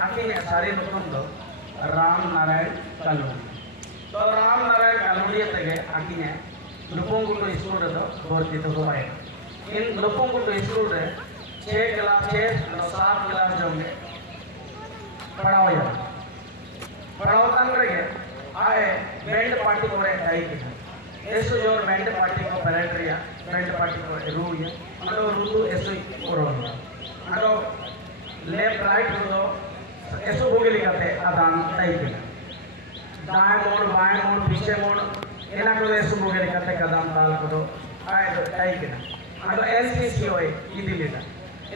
आखिर सारे नुकम दो राम नारायण कालुड़ी तो राम नारायण कालुड़ी तगे आखिर लुपुंगुंडु स्कूल रे दो भर्ती तो होबाय इन लुपुंगुंडु स्कूल रे 6 क्लास 7 क्लास जोंगे पढ़ाओ पढ़ावतान रे आए बैंड पार्टी को टाई के एसो जोर बैंड पार्टी को परेड रिया बैंड पार्टी को रू ये अनो रूतु एसो ओरो अनो लेफ्ट राइट रो एसो बोगेली करते आदान टाई के दाएं मोड़ बाएं मोड़ पीछे मोड़ एना को एसो बोगेली करते कदम ताल को दो आए तो टाई के अनो एसपीसी होय इदिलेना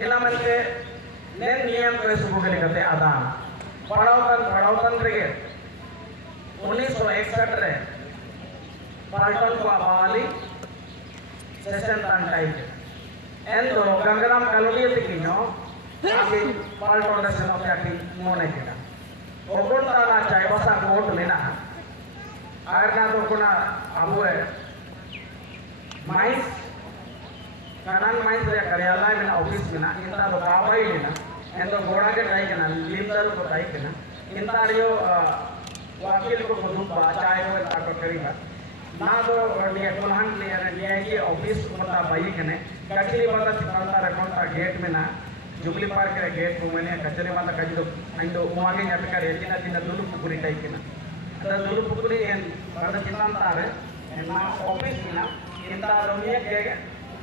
एला मनके ने नियम को एसो बोगेली करते आदान पढ़ावतान रे 1961 रे पाल्टन को आवाली सेशन टाइम एंदो गंगाराम कालोडी तिकिनो आके पाल्टन रे सेनो त्याकी मोने केना ओकोटा ना चाय बसा कोट मेना आरना तो कोना अबुए माइस कानन माइस रे कार्यालय में ऑफिस में ना इंता तो काबाई लेना एंदो गोड़ा के टाई केना लिंदल को टाई केना इंता रियो वकील को दुब्बा चाय को ताको करीगा ना तो ये कोल्हान ले न्याय की ऑफिस बता बाई कने कचरी बता चिपंता रखोंता गेट में ना जुबली पार्क रे गेट को मैंने कचरी बता कजो अंदो उमागे न्यापिका रेतिना तिना दुलु पुकुरी टाइप केना अदा दुलु पुकुरी एन बता चिपंता रे ना ऑफिस में इंता रमिया के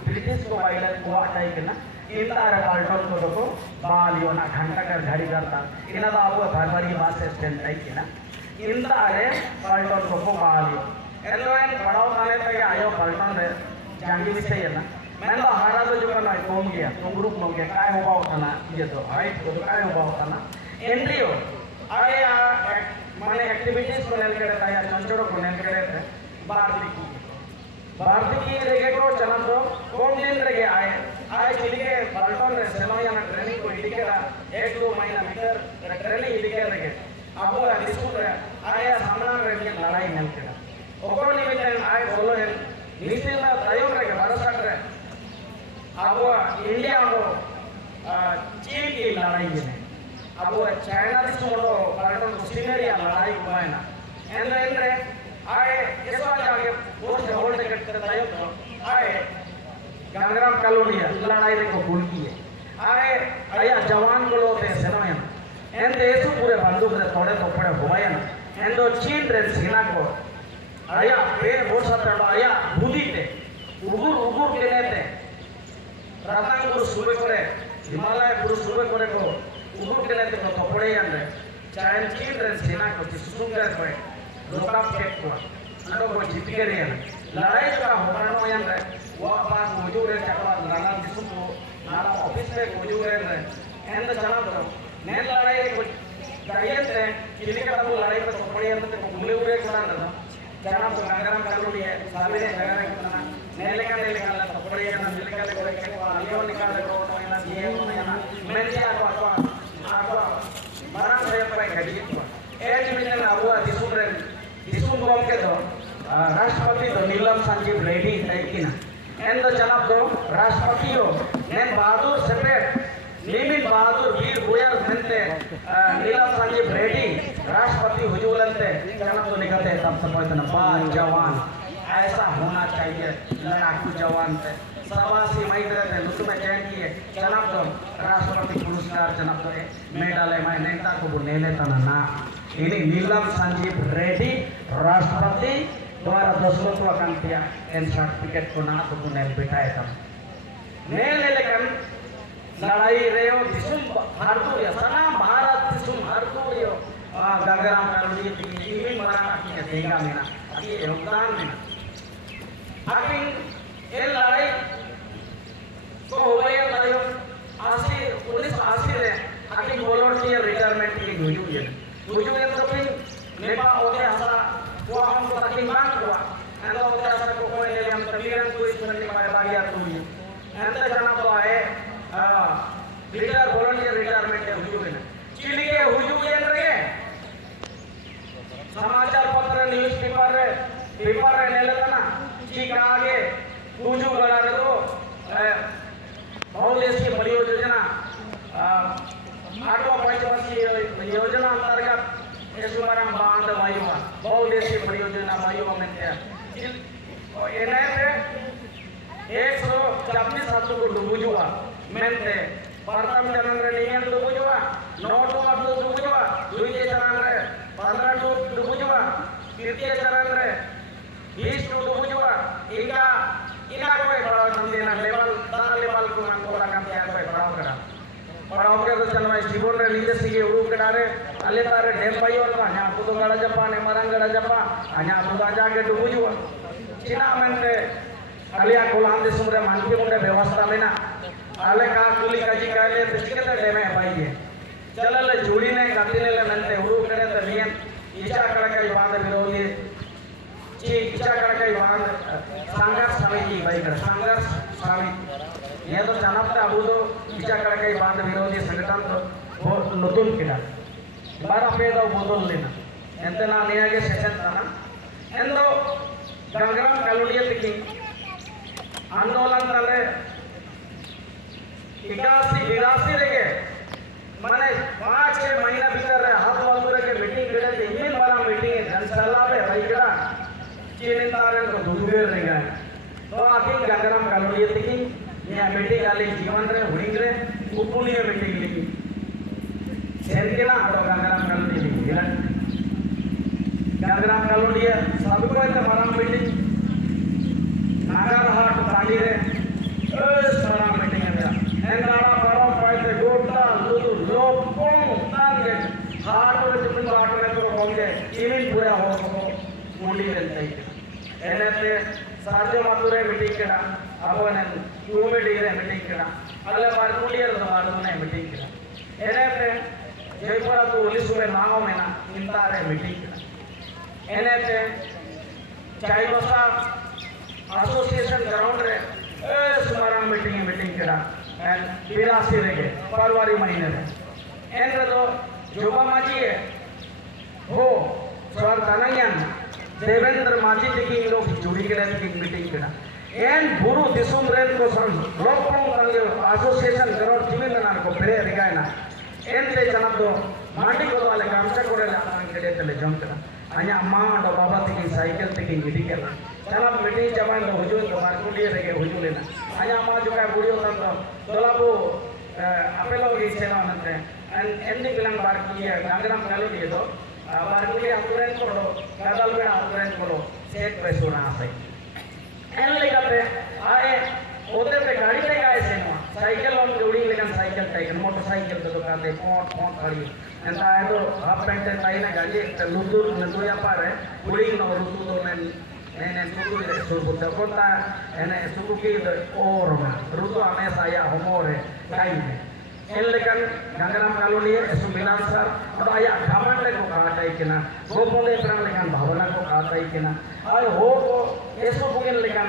ब्रिटिश को बाइला को टाइप केना इंता रे पाल्टन को दको बालियो ना घंटा कर घड़ी करता इना दा आबो भरभरी बस स्टैंड टाइप केना इंता रे पाल्टन को बालियो एलोएन पढ़ाओ ताले तक आयो पाल्टन रे जांगी विषय ना मैं तो हारा तो जो करना कौम गया तो ग्रुप लोग गया काय होगा होता ना ये तो हाइट को तो काय होगा होता ना एंट्रियो आए माने एक्टिविटीज को नेल करे ताया चंचोड़ो को नेल करे थे भारती की रेगे को चला तो कौन दिन रेगे आए चिलिके पाल्टन रे सेलोया ना ट्रेनिंग को इडिकेरा 1-2 महीना भीतर ट्रेनिंग इडिकेरा रेगे अब डिस्कूट रे आया सामना रे लड़ाई नेल करे ओकर निमित्त आए बोलो है निश्चित तायम रे भरोसा करे अब इंडिया को चीन की लड़ाई है अब चाइना दिसोलो पाल्टन को सीमेरिया लड़ाई को है ना एंद्रे आए ऐसा जाके पोस्ट होल्ड करते तायम तो आए गंगाराम कालोडी लड़ाई रे को भूल की है आए आया जवान को लोते सेनाया एंद्रे ऐसे पूरे बंदूक रे थोड़े तो पड़े होया ना एंदो चीन रे सेना को आया पे बहुत सारा आया बुद्धि थे उगुर के नेते रातांग गुरु सुबह करे हिमालय गुरु सुबह करे को उगुर के नेते को थोपड़े याने चाइना चीन रे सेना को सुंदर करे रोका फेंक को अंडो को जीत के रे लड़ाई का होना याने वो पास मौजूद है चकवा नाना दिसु को नाना ऑफिस में मौजूद है एंड चला तो ने लड़ाई को चाहिए थे किले का तो लड़ाई पे थोपड़े याने को भूले हुए कोना ना जाना तो गंगाराम कालोडी है सामने गंगाराम कोना नेले का थोपड़े याना नेले का को अलियो निकाल को तो याना दिए को याना मेंचे आको मरण है पर घड़ी को एज मिलन आबुआ दिसुन बम के तो राष्ट्रपति तो नीलम संजीव रेड्डी तैकिना एंड द चला तो राष्ट्रपति हो ने बहादुर सेपरेट नीमित बहादुर वीर गोयल बनते नीलम संजीव रेड्डी राष्ट्रपति हुजूरंते चला तो निकलते तब समझना बा जवान ऐसा होना चाहिए लड़ाकू जवान थे सवासी मैत्र थे लुट में चैन किए चला तो राष्ट्रपति पुरस्कार चला तो मेडल है मैं नेता को वो नेले तना ना इन्हीं नीलम संजीव रेड्डी राष्ट्रपति द्वारा दसलों अकान किया एन सर्टिफिकेट को ना तो नेल बिठाए तब नेले लेकिन लड़ाई रेयो दिसुम भारतूरियो सना भारत दिसुम भारतूरियो गंगाराम कालोडी की मरा की देगा मेना ये योगदान में आखिर ये लड़ाई को हो गया तायो 1980 रे आखिर वॉलंटियर रिटायरमेंट की हुजू ये तो फिर नेपाल होते हसा वो हम को ताकि मांग हुआ एंड होते हसा को कोई ले हम तबीरन को इस बनने वाले बागिया तो ये एंड जाना तो है वॉलंटियर रिटायरमेंट है हुजू में चिली के हुजू ये रहे समाचार पत्र न्यूज़ पेपर रे नेले तना ठीक आगे हुजू गड़ा रे तो बहुदेशीय परियोजना 8वां आदिवासी योजना अंतर्गत एसुमरंग बांध वायुवा बहुदेशीय परियोजना वायुवा में इन्हें 126 हद को डुबुजुआ मेंते परतम जनंद्र नियम डुबुजुआ नोटो अब्दु डुबुजुआ दुईजे जनंद्र 15 टू डुबुजुआ तृतीय जनंद्र 20 टू डुबुजुआ इनका कोई बड़ा नंदेना लेवल को मन को रकम क्या कोई बड़ा के तो चलवाई जीवन रे नीचे सिगे उड़ू कडारे अले तारे डेम पाई और अन्या पुदो गड़ा जपा ने मरंगड़ा जपा अन्या पुदा जाके डुबुजुआ चिना मेंते अलिया कोलाम दे सुमरे मानकी मुंडे व्यवस्था लेना आले का कुली काजी काले चिकते डेमे पाइए चलले जोड़ी ने गातिले मेंते उड़ू करे तो नियम इचा कड़कई बांध विरोधी ची इचा कड़कई बांध संघर्ष समिति भाई कर संघर्ष समिति ये तो जानते अब तो इचा कड़कई बांध विरोधी संगठन तो नतुन किला बारा पेदा बोतल लेना एंते ना नियागे सेशन ताना एंदो गंगराम कालोडिया तकी आंदोलन तले 81 रेगे माने 5-6 महीना भीतर हाथ वाले के मीटिंग करे थे इन वाला मीटिंग जनसभा पे भाई करा चिंतारे को दुबेर रहेगा तो आखिर गंगराम कालोडिया तकी ये मीटिंग आले जीवन रे हुडिंग रे उपुनिया मीटिंग लिखी सेनकेला तो गंगराम कालोडिया गंगराम कालोडिया सबको एक माराम मीटिंग नागर हाट पाली रे माराम मीटिंग है एंगाड़ा परम पाइते गोटा लुदु लोपों तांगे हाट रे जिपन हाट रे तो होंगे इवन पूरा हो मुंडी रहता है एनते साजो मातुरे मीटिंग केड़ा ಅವನ ಯೂಮಿಡಿ ರೆ ಮೀಟಿಂಗ್ ಕಡ ಅಲ್ಲ ಬಾರ್ಕುಲಿಯರ್ ಬಾರ್ಕುನೆ ಮೀಟಿಂಗ್ ಕಡ ಎನೆತೆ ಜೈಪುರ ತೋ ಉಲಿಸುರೆ ಮಾಗೋ ಮೇನಾ ಇಂತಾರೆ ಮೀಟಿಂಗ್ ಕಡ ಎನೆತೆ चाइबसा एसोसिएशन ग्राउंड रे सुमारा मीटिंग कड़ा एंड 82 रे फरवरी महीने रे एन तो जोबा माजी है हो सर तनयन देवेंद्र माजी तकी लोग जुड़ी के मीटिंग कड़ा एन बुरु दिसुम रेन को सर लोकपों तंगे एसोसिएशन ग्राउंड जीवन ना को बेरे रिगायना एन ते जनब दो मांडी को वाले काम से कोरे ला के तले जम कड़ा अन्या अम्मा और बाबा तकी साइकिल तकी गिडी केला चला मीटिंग जमान तो हुजूर तो मार्कुलिए रे हुजूर लेना अन्या अम्मा जो का बुढ़ियो तंतो दोलाबो अपेलो की सेवा नते एंड एंडिंग बिलंग मार्कुलिए गंगराम कालोडिए तो मार्कुलिए अपुरेन कोलो कादल बेड़ा अपुरेन कोलो सेट पैसोना आसे एन लेगाते आए ओते पे गाड़ी ले गए से साइकिल ऑन जोड़ी लेकिन साइकिल टाइक मोटरसाइकिल तो काते पोट खड़ी एंता है तो हाफ पैंट टाई ना गाड़ी लुदुर नदुया पारे बुड़ी न रुतु तो ने सुतु रे सुबु तकोता एने सुतु की और रुतु हमेशा या होमोरे काई एन लेकिन गंगराम कालोडिए एसु मिलान सर और आया घमंड को काटाई केना गोपोले प्राण लेकिन भावना को काटाई केना और हो तो एसु बुगिन लेकिन